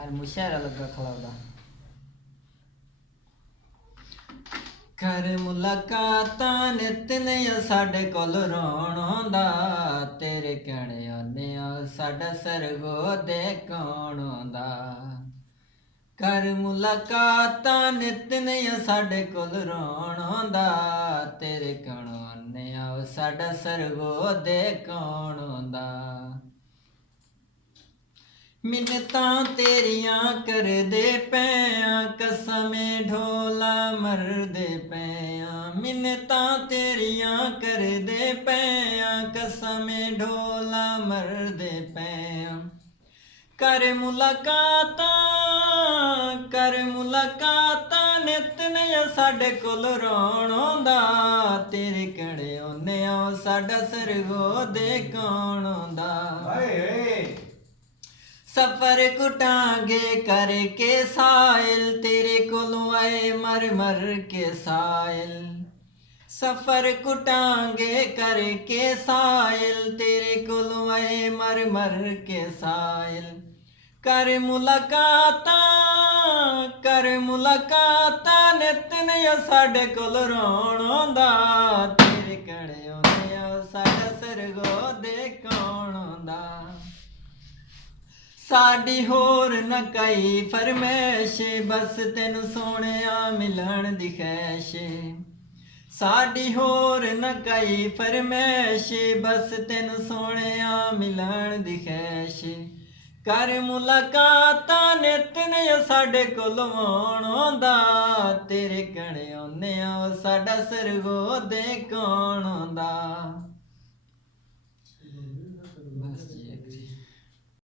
यार मुशहरा लगा खलाउदा कर मुलाकातां नित नहीं साडे कोल रोण आउंदा तेरे कहणे आने साडा सरगो दे कौन आउंदा कर मुलाकातां नित नहीं साडे कोल रोण आउंदा तेरे कहणों आने साडा सरगो दे कौन आउंदा मिन्नतां तेरियां करदे पैयां कसमें ढोला मरदे पैयां मिन्नतां तेरियां करदे पैयां कसमें ढोला मरदे पैयां कर मुलाकातां नित नहीं साडे कोल रोण आउंदा तेरे कहणे आउने साडा सरगो दे कौन आउंदा सफर कुटांगे करके साइल तेरे कोलों आए मर मर के साइल सफर कुटांगे करके साइल तेरे कोलों आए मर मर के साइल कर मुलाकातां नित नहीं साडे कोल रोण आउंदा तेरे कहणे आउने साडा सरगो दे कौन आउंदा साडी होर न कई फरमैश बस तेनू सोहणिया मिलण दी खैश साडी होर न कई फरमैश बस तेनू सोहणिया मिलण दी खैश कर मुलाकातां नित नहीं साडे कोल आउण आउंदा तेरे कहणे आउने साडा सरगो दे कौन आउंदा